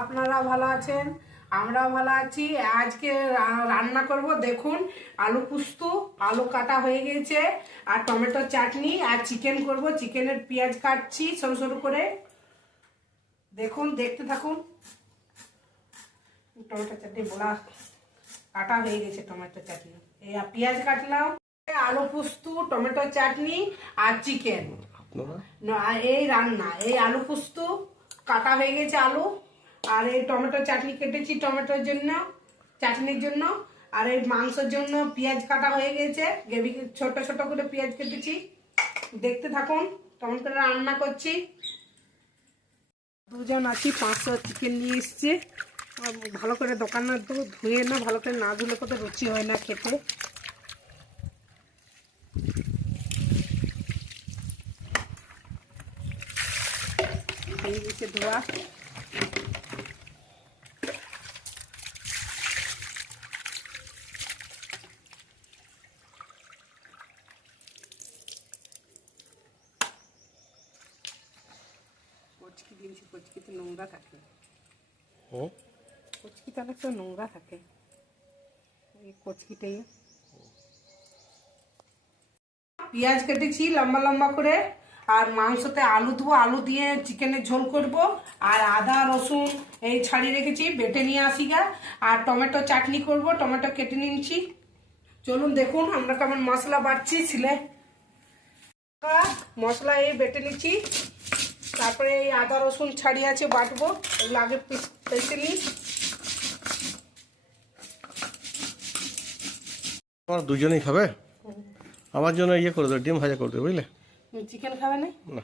আপনারা ভালো আছেন, আমরা ভালো আছি। আজকে রান্না করব। দেখুন, আলু পোস্ত, আলু কাটা হয়ে গেছে, আর টমেটো চাটনি, আর চিকেন করব। চিকেনের পেঁয়াজ কাটছি সরু সরু করে। দেখুন, দেখতে থাকুন। টমেটো চাটনি বলা কাটা হয়ে গেছে। টমেটো চাটনি, এই পেঁয়াজ কাটলাম। আলু পোস্ত, টমেটো চাটনি আর চিকেন, এই রান্না। এই আলু পোস্ত কাটা হয়ে গেছে আলু, আর এই টমেটো চাটনি কেটেছি টমেটোর জন্য, চাটনির জন্য। আর এই মাংসের জন্য পেঁয়াজ কাটা হয়ে গেছে, গ্রেভি ছোট ছোট করে পেঁয়াজ কেটেছি। দেখতে থাকুন, কেমন করে রান্না করছি। দুজন আছি, 500 চিকেন নিয়ে এসছে। ভালো করে দোকানে তো ধুয়ে না, ভালো করে না ধুলে কত রুচি হয় না খেতে। হয়ে গেছে ধোয়া। কচকি দিয়েছি, কচকিতে নোংরা থাকে। কচকিতে অনেক তো নোংরা থাকে, এই কচকিটাই। পেঁয়াজ কেটেছি লম্বা লম্বা করে, আর মাংসতে আলু দেবো, আলু দিয়ে চিকেনের ঝোল করব। আর আদা রসুন এই ছাড়িয়ে রেখেছি, বেটে নিয়ে আসি গা। আর টমেটো চাটনি করব, টমেটো কেটে নিয়েছি। চলুন দেখুন আমরা কেমন মশলা বাটছি। ছিলে মশলা এই বেটে নিচ্ছি, তারপরে এই আদা রসুন ছাড়িয়ে আছে বাটবো, এগুলো আগে পেস্টে নিই। আমার দুজনেই খাবে, আমার জন্য ইয়ে করে দেবে, ডিম ভাজা করে দেবে, বুঝলে? চিকেন খাবে না? না,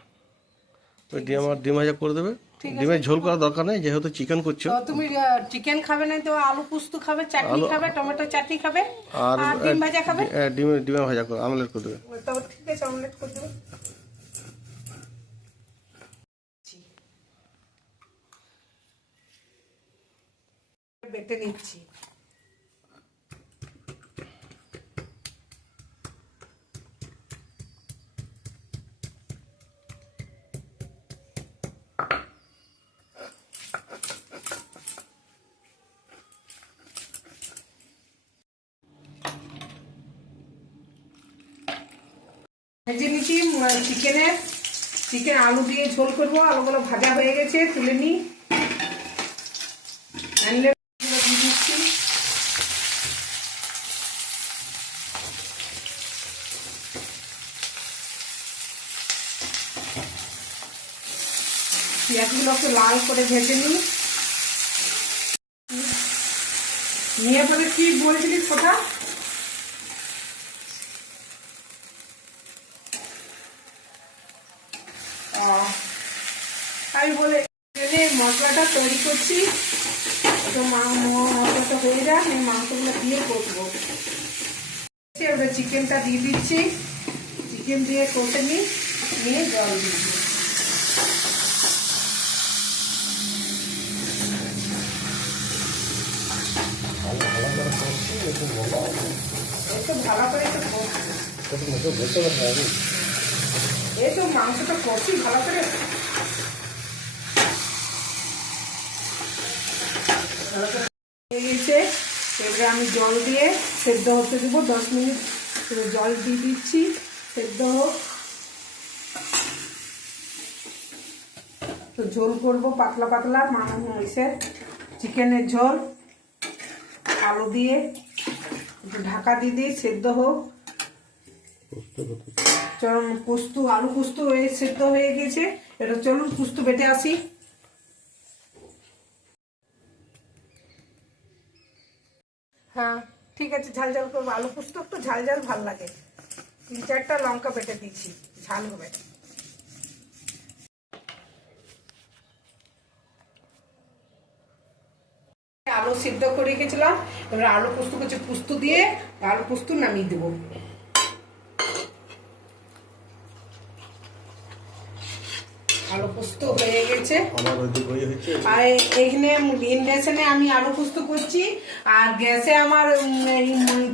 ওই ডিম ভাজা করে দেবে। ডিমের ঝোল করার দরকার নেই, যেহেতু চিকেন করছো। তুমি চিকেন খাবে না তো আলু পোস্ত খাবে, চাটনি খাবে, টমেটো চাটনি খাবে, আর ডিম ভাজা খাবে। ডিমের ভাজা করে আমলেট করে দেবে। তবে ঠিক আছে, আমলেট করে দেবে। বেটে নিচ্ছি। ভেজে নিচ্ছি চিকেন আলু দিয়ে ঝোল করবো। আলুগুলো ভাজা হয়ে গেছে, তুলে নিই। দিয়ে দিচ্ছি। পেঁয়াজগুলো একটু লাল করে ভেজে নিই। নিয়ে পরে কি বলছিলিস কথা? আমি বলে মশলাটা তৈরি করছি, তো মশলাটা হয়ে যায়, আমি মাংসগুলো দিয়ে করবো। এবার চিকেনটা দিয়ে দিচ্ছি, চিকেন দিয়ে কষে নিয়ে জল দিয়ে দিই। একটু ভালো করে এই তো মাংসটা কষি ভালো করে। এবার আমি জল দিয়ে সেদ্ধ হতে দেবো 10 মিনিট। জল দিয়ে দিচ্ছি, সেদ্ধ হোক। তো ঝোল করবো পাতলা পাতলা, এসে চিকেনের ঝোল আলু দিয়ে ঢাকা দিয়ে দিই, সেদ্ধ হোক। চলুন পোস্ত, আলু পোস্ত সেদ্ধ হয়ে গেছে। এটা চলুন পোস্ত বেটে আসি। হ্যাঁ ঠিক আছে, ঝাল ঝাল করবো। আলু পোস্ত একটু ঝাল ঝাল ভাল লাগে। 3-4টা লঙ্কা বেটে দিচ্ছি, ঝাল হবে। আলু সিদ্ধ করে রেখেছিলাম, এবার আলু পোস্ত করছি। পোস্ত দিয়ে আলু পোস্ত নামিয়ে দেবো। আলু পোস্ত হয়ে গেছে। আর এখানে ইন্ডাকশনে আমি আলু পোস্ত করছি, আর গ্যাসে আমার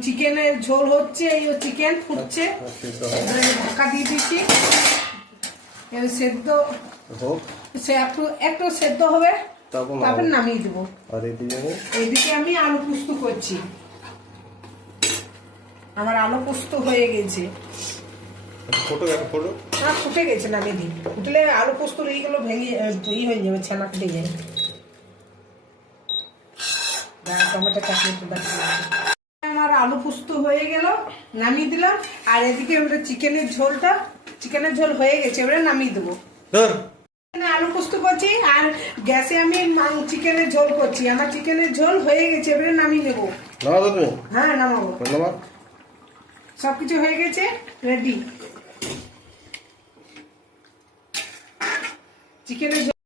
চিকেনের ঝোল হচ্ছে। এই চিকেন ফুটছে, ঢাকা দিয়ে দিচ্ছি। সেদ্ধ একটু সেদ্ধ হবে। তারপর তারপর নামিয়ে দেবো। আর এইদিকে আমি আলু পোস্ত করছি। আমার আলু পোস্ত হয়ে গেছে। ফুটে গেছে, নামিয়ে দিই। ফুটলে আলু পোস্ত এইগুলো ভেঙে হয়ে যাবে, ছানা ফুটে যায়। টমেটো চাটনি আমার আলু পোস্ত হয়ে গেল, নামিয়ে দিলাম। আর এদিকে এবারে চিকেনের ঝোল হয়ে গেছে, এবারে নামিয়ে দেবো। আলু পোস্ত করছি আর গ্যাসে আমি চিকেনের ঝোল করছি। আমার চিকেনের ঝোল হয়ে গেছে, এবারে নামিয়ে নেবো। হ্যাঁ, নামাবো। সবকিছু হয়ে গেছে, রেডি। চিকেনের ঝোল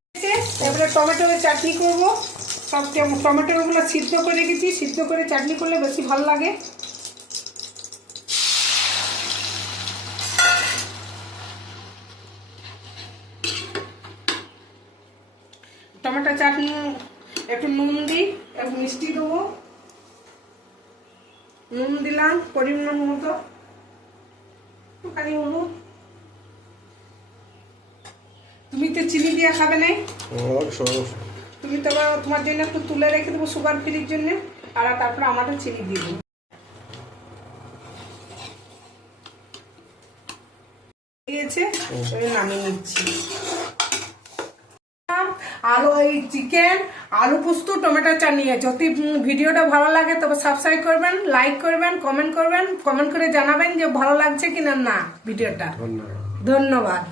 এবারে টমেটো চাটনি করবো। সব টমেটো গুলো সিদ্ধ করে রেখেছি, সিদ্ধ করে চাটনি করলে বেশি ভালো লাগে। টমেটো চাটনি একটু নুন দিই, একটু মিষ্টি দেবো। নুন দিলাম পরিমাণ মতো, একটুখানি হলুদ। তুমি তো চিনি দিয়ে খাবে না, তুমি তো তোমার জন্য একটু তুলে রেখে দেবো সুগার ফ্রির জন্য। আর তারপরে আমাদের চিনি দিয়ে দেবো। নামিয়ে নিচ্ছি। চিকেন, আলু পোস্ত, টমেটো চাটনি। যদি ভিডিওটা ভালো লাগে তবে সাবস্ক্রাইব করবেন, লাইক করবেন, কমেন্ট করে জানাবেন যে ভালো লাগছে কিনা না ভিডিওটা। ধন্যবাদ।